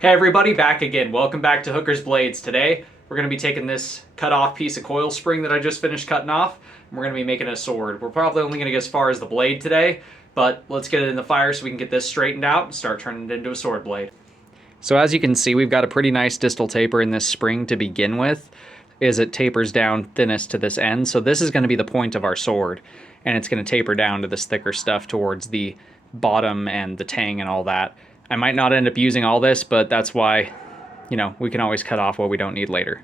Hey everybody, back again. Welcome back to Hooker's Blades. Today we're going to be taking this cut off piece of coil spring that I just finished cutting off, and we're going to be making a sword. We're probably only going to get as far as the blade today, but let's get it in the fire so we can get this straightened out and start turning it into a sword blade. So as you can see, we've got a pretty nice distal taper in this spring to begin with, as it tapers down thinnest to this end. So this is going to be the point of our sword, and it's going to taper down to this thicker stuff towards the bottom and the tang and all that. I might not end up using all this, but that's why, you know, we can always cut off what we don't need later.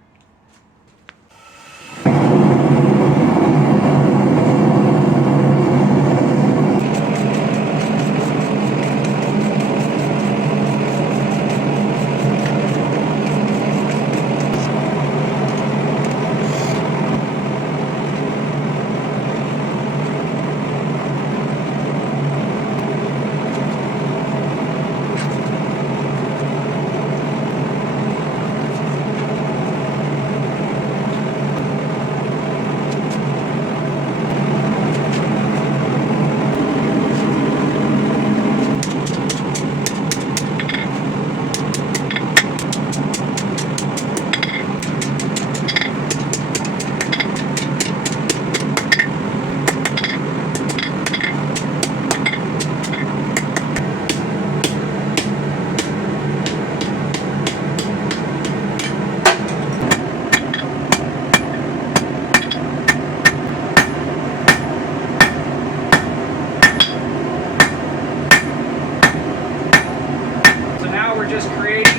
Just creating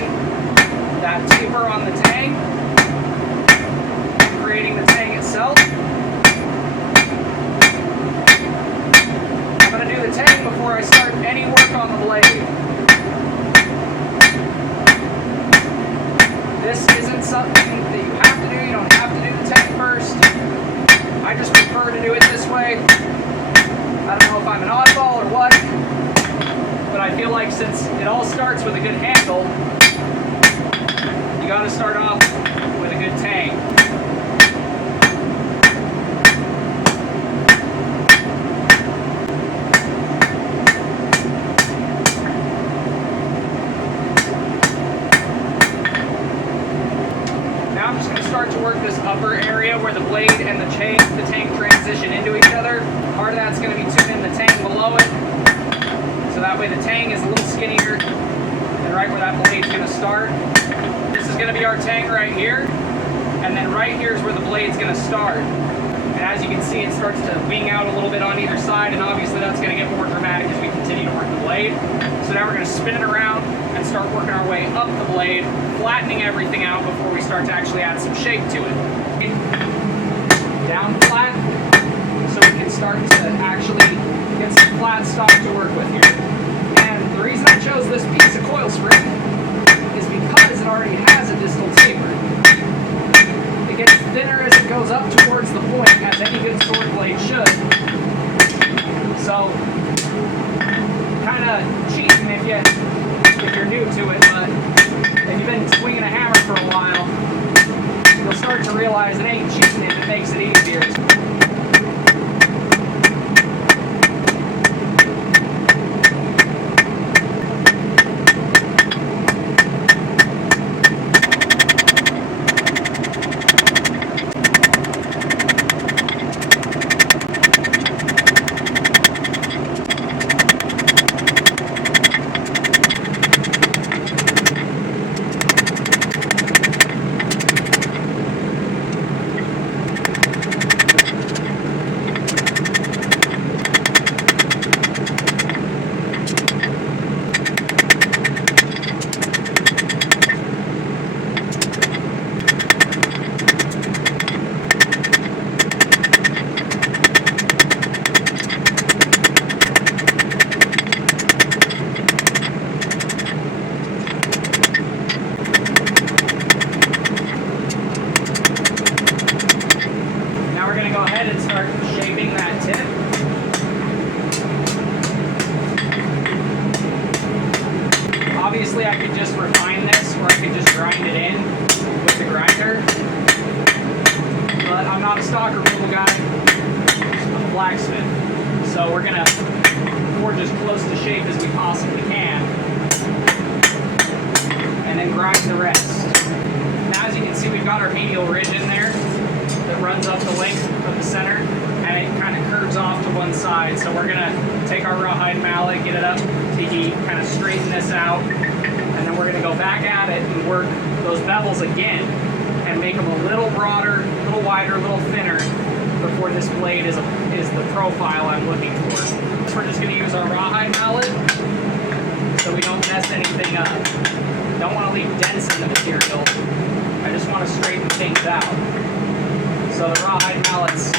that taper on the tang, creating the tang itself. I'm going to do the tang before I start any work on the blade. This isn't something that you have to do. You don't have to do the tang first. I just prefer to do it this way. I don't know if I'm an oddball or what, but I feel like since it all starts with a good handle, you got to start off with a good tang. Now I'm just going to start to work this upper area where the blade and the tang transition into each other. Part of that's going to be tuning the tang below it, so that way the tang is a little skinnier and right where that blade's going to start. This is going to be our tang right here, and then right here is where the blade's going to start. And as you can see, it starts to wing out a little bit on either side, and obviously that's going to get more dramatic as we continue to work the blade. So now we're going to spin it around and start working our way up the blade, flattening everything out before we start to actually add some shape to it. Down flat, so we can start to actually get some flat stock to work with here. And the reason I chose this piece of coil spring is because it already has a distal taper. It gets thinner as it goes up towards the point, as any good sword blade should. So, kind of cheating if you're new to it, but if you've been swinging a hammer for a while, you'll start to realize it ain't cheating if it makes it easier. Obviously I could just refine this, or I could just grind it in with the grinder, but I'm not a stock removal guy, I'm a blacksmith. So we're gonna forge as close to shape as we possibly can, and it up to heat, kind of straighten this out, and then we're going to go back at it and work those bevels again and make them a little broader, a little wider, a little thinner before this blade is the profile I'm looking for. So we're just going to use our rawhide mallet so we don't mess anything up. Don't want to leave dents in the material. I just want to straighten things out. So the rawhide mallet's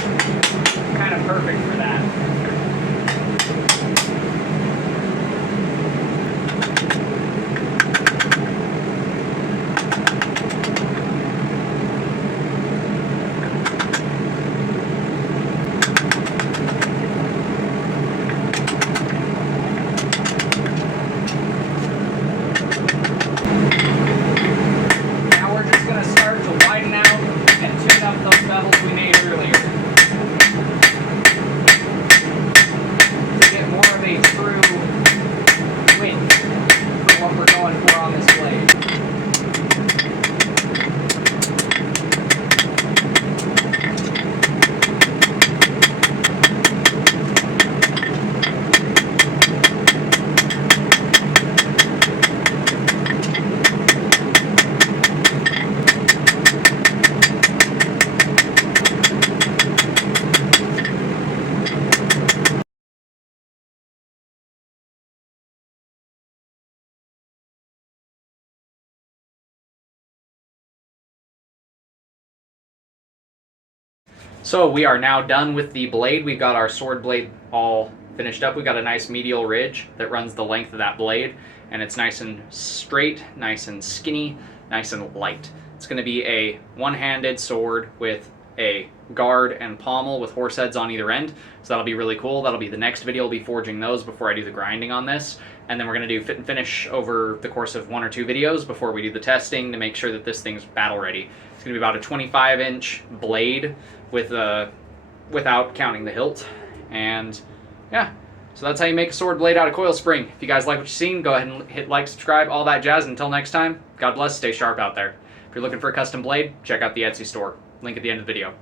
kind of perfect for that. So we are now done with the blade. We've got our sword blade all finished up. We've got a nice medial ridge that runs the length of that blade, and it's nice and straight, nice and skinny, nice and light. It's going to be a one-handed sword with a guard and pommel with horse heads on either end, so that'll be really cool. That'll be the next video. I'll be forging those before I do the grinding on this, and then we're going to do fit and finish over the course of 1 or 2 videos before we do the testing to make sure that this thing's battle ready. It's going to be about a 25-inch blade with without counting the hilt, and yeah, so that's how you make a sword blade out of coil spring. If you guys like what you've seen, go ahead and hit like, subscribe, all that jazz. Until next time, God bless, stay sharp out there. If you're looking for a custom blade, check out the Etsy store. Link at the end of the video.